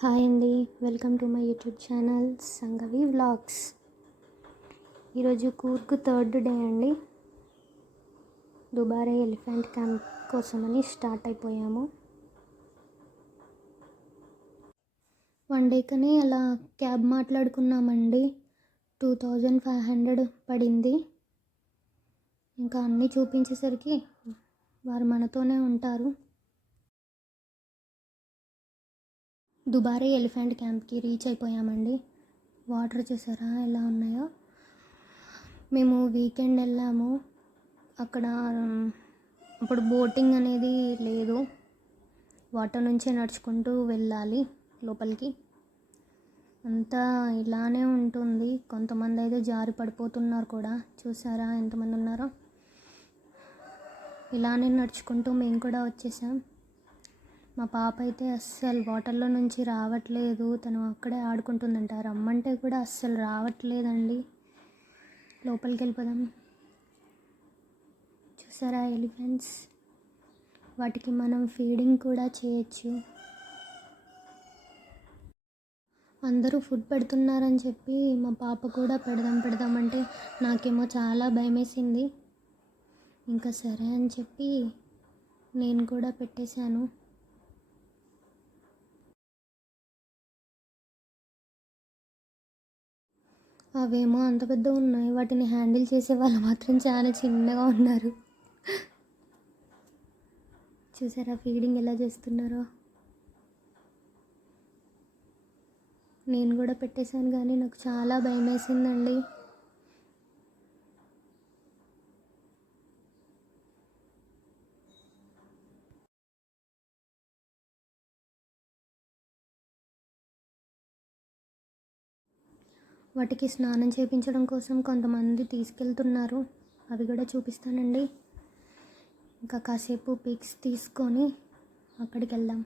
Hi అండి, welcome to my YouTube channel Sangavi vlogs. ఈరోజు Coorg third day అండి. దుబారే ఎలిఫెంట్ క్యాంప్ కోసమని స్టార్ట్ అయిపోయాము. 1 డేకని అలా క్యాబ్ మాట్లాడుకున్నామండి. 2500 పడింది. ఇంకా అన్నీ చూపించేసరికి వారు మనతోనే ఉంటారు. దుబారే ఎలిఫెంట్ క్యాంప్కి రీచ్ అయిపోయామండి. వాటర్ చూసారా ఎలా ఉన్నాయో. మేము వీకెండ్ వెళ్ళాము. అక్కడ అప్పుడు బోటింగ్ అనేది లేదు, వాటర్ నుంచే నడుచుకుంటూ వెళ్ళాలి లోపలికి. అంతా ఇలానే ఉంటుంది. కొంతమంది అయితే జారి పడిపోతున్నారు కూడా. చూసారా ఎంతమంది ఉన్నారో. ఇలానే నడుచుకుంటూ మేము కూడా వచ్చేసాం. మా పాప అయితే అస్సలు వాటర్లో నుంచి రావట్లేదు. తను అక్కడే ఆడుకుంటుందంట. రమ్మంటే కూడా అస్సలు రావట్లేదండి. లోపలికి వెళ్ళిపోదాం. చూసారా ఎలిఫెంట్స్, వాటికి మనం ఫీడింగ్ కూడా చేయొచ్చు. అందరూ ఫుడ్ పెడుతున్నారని చెప్పి మా పాప కూడా పెడదామంటే నాకేమో చాలా భయమేసింది. ఇంకా సరే అని చెప్పి నేను కూడా పెట్టేశాను. అవేమో అంత పెద్దగా ఉన్నాయి, వాటిని హ్యాండిల్ చేసే వాళ్ళు మాత్రం చాలా చిన్నగా ఉన్నారు. చూసారా ఫీడింగ్ ఎలా చేస్తున్నారో. నేను కూడా పెట్టేశాను కానీ నాకు చాలా భయం వేసిందండి. వాటికి స్నానం చేయించడం కోసం కొంతమంది తీసుకెళ్తున్నారు. అవి కూడా చూపిస్తానండి. ఇంకా కాసేపు పిక్స్ తీసుకొని అక్కడికి వెళ్దాం.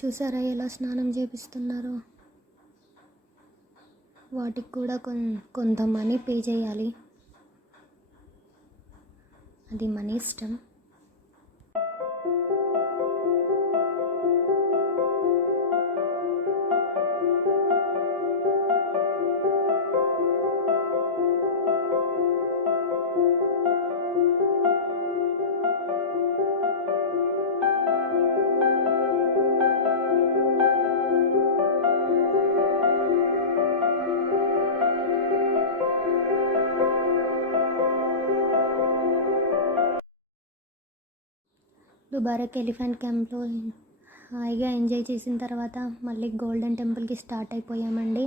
చూసారా ఎలా స్నానం చేపిస్తున్నారో. వాటికి కూడా కొంత మనీ పే చేయాలి, అది మన ఇష్టం. దుబారాకి ఎలిఫెంట్ క్యాంప్లో హాయిగా ఎంజాయ్ చేసిన తర్వాత మళ్ళీ గోల్డెన్ టెంపుల్కి స్టార్ట్ అయిపోయామండి.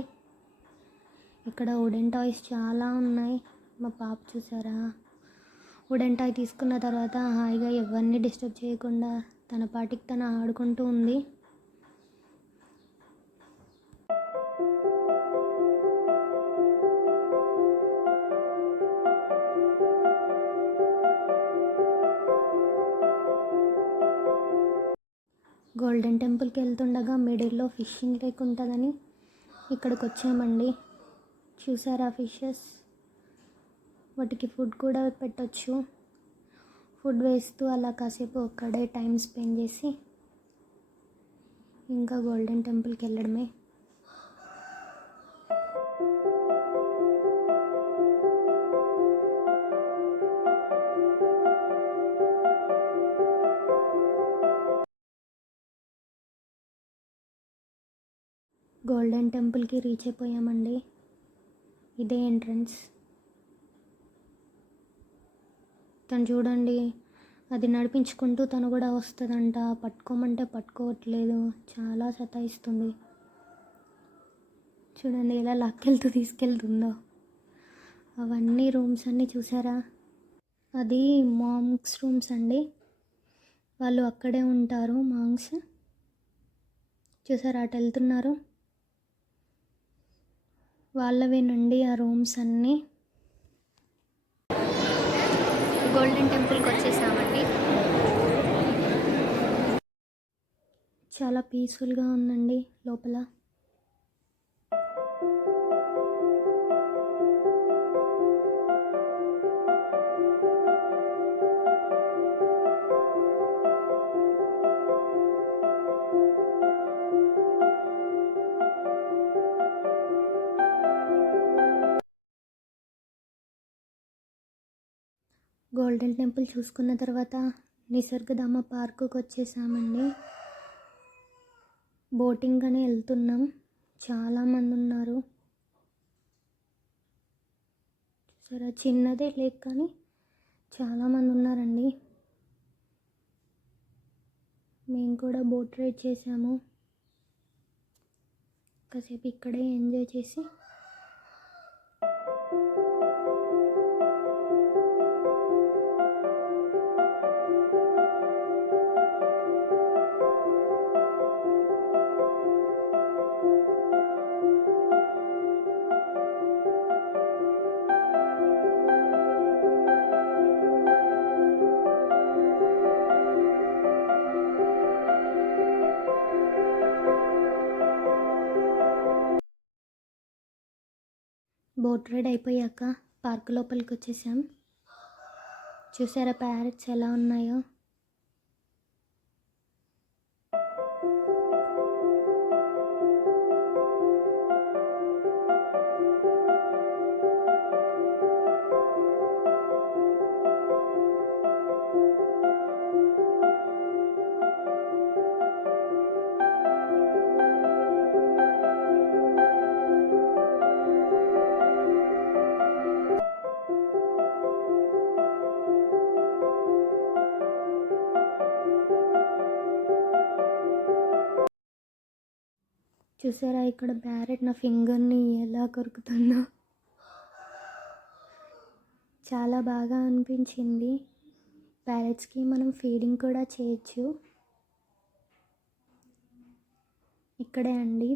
ఇక్కడ వుడెన్ టాయ్స్ చాలా ఉన్నాయి. మా పాప చూసారా, వుడెన్ టాయ్ తీసుకున్న తర్వాత హాయిగా ఎవరిని డిస్టర్బ్ చేయకుండా తన పాటికి తను ఆడుకుంటూ ఉంది. గోల్డెన్ టెంపుల్కి వెళ్తుండగా మిడిల్లో ఫిషింగ్ లేక్ ఉంటుందని ఇక్కడికి వచ్చామండి. చూసారా ఫిషెస్, వాటికి ఫుడ్ కూడా పెట్టచ్చు. ఫుడ్ వేస్తూ అలా కాసేపు ఒక్కడే టైం స్పెండ్ చేసి ఇంకా గోల్డెన్ టెంపుల్కి వెళ్ళడమే. గోల్డెన్ టెంపుల్కి రీచ్ అయిపోయామండి. ఇదే ఎంట్రన్స్. తను చూడండి, అది నడిపించుకుంటూ తను కూడా వస్తుందంట. పట్టుకోమంటే పట్టుకోవట్లేదు, చాలా సతాయిస్తుంది. చూడండి ఎలా లాక్కెళ్తూ తీసుకెళ్తుందో. అవన్నీ రూమ్స్ అన్నీ చూసారా. అది మాంక్స్ రూమ్స్ అండి, వాళ్ళు అక్కడే ఉంటారు మాంక్స్. చూసారా అటు వెళ్తున్నారు. వాళ్ళవేనండి ఆ రూమ్స్ అన్నీ. గోల్డెన్ టెంపుల్కి వచ్చేసామండి. చాలా పీస్ఫుల్గా ఉందండి లోపల. గోల్డెన్ టెంపుల్ చూసుకున్న తర్వాత నిసర్గధామ పార్కుకి వచ్చేసామండి. బోటింగ్ అని వెళ్తున్నాం. చాలామంది ఉన్నారు. సరే చిన్నదే లేక్ కానీ చాలామంది ఉన్నారండి. మేము కూడా బోట్ రైడ్ చేసాము. కాసేపు ఇక్కడే ఎంజాయ్ చేసి బోట్ రైడ్ అయిపోయాక పార్క్ లోపలికి వచ్చేసాం. చూసారా ప్యారెట్స్ ఎలా ఉన్నాయో. చూసారా ఇక్కడ ప్యారెట్ నా ఫింగర్ని ఎలా కొరుకుతుందో. చాలా బాగా అనిపించింది. ప్యారెట్స్కి మనం ఫీడింగ్ కూడా చేయొచ్చు. ఇక్కడే అండి,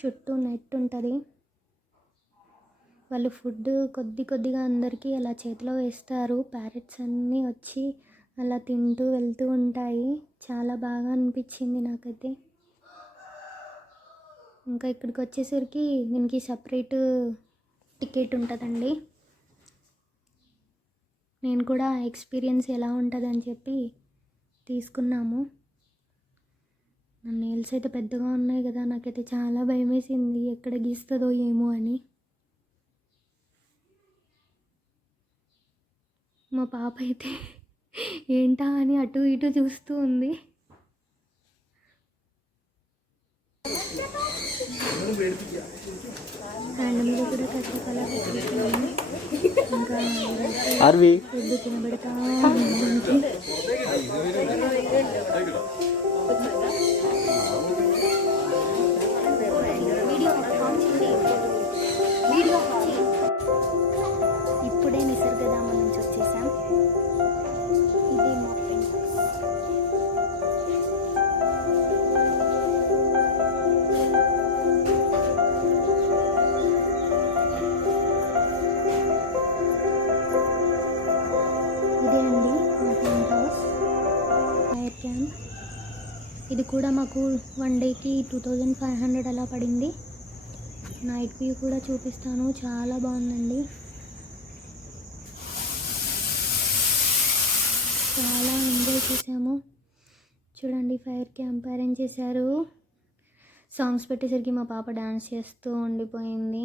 చుట్టూ నెట్ ఉంటుంది. వాళ్ళు ఫుడ్ కొద్దిగా అందరికీ అలా చేతిలో వేస్తారు. ప్యారెట్స్ అన్నీ వచ్చి అలా తింటూ వెళ్తూ ఉంటాయి. చాలా బాగా అనిపించింది నాకైతే. ఇంకా ఇక్కడికి వచ్చేసరికి దీనికి సపరేట్ టికెట్ ఉంటుందండి. నేను కూడా ఎక్స్పీరియన్స్ ఎలా ఉంటుందని చెప్పి తీసుకున్నాము. నా నెయిల్స్ అయితే పెద్దగా ఉన్నాయి కదా, నాకైతే చాలా భయం వేసింది ఎక్కడ గీస్తుందో ఏమో అని. మా పాప అయితే ఏంటా అని అటు ఇటు చూస్తూ ఉంది. హ్యాండ్ మీద కూడా కష్టకాల పెట్టేసాము. ఇంకా ఫుడ్ తినబెడతా ఇప్పుడే నిసర్గధామ నుంచి వచ్చేసాం. ఇది మా ఫ్రెండ్స్. ఇదే అండి మా టెంట్ హౌస్, ఫైర్ క్యాంప్. ఇది కూడా మాకు 1 డేకి 2500 అలా పడింది. నైట్ వ్యూ కూడా చూపిస్తాను, చాలా బాగుందండి. చాలా ఎంజాయ్ చేసాము. చూడండి ఫైర్ క్యాంప్ అరేంజ్ చేశారు. సాంగ్స్ పెట్టేసరికి మా పాప డాన్స్ చేస్తూ ఉండిపోయింది.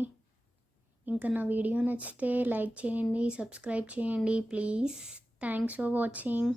ఇంకా నా వీడియో నచ్చితే లైక్ చేయండి, సబ్స్క్రైబ్ చేయండి ప్లీజ్. Thanks for watching.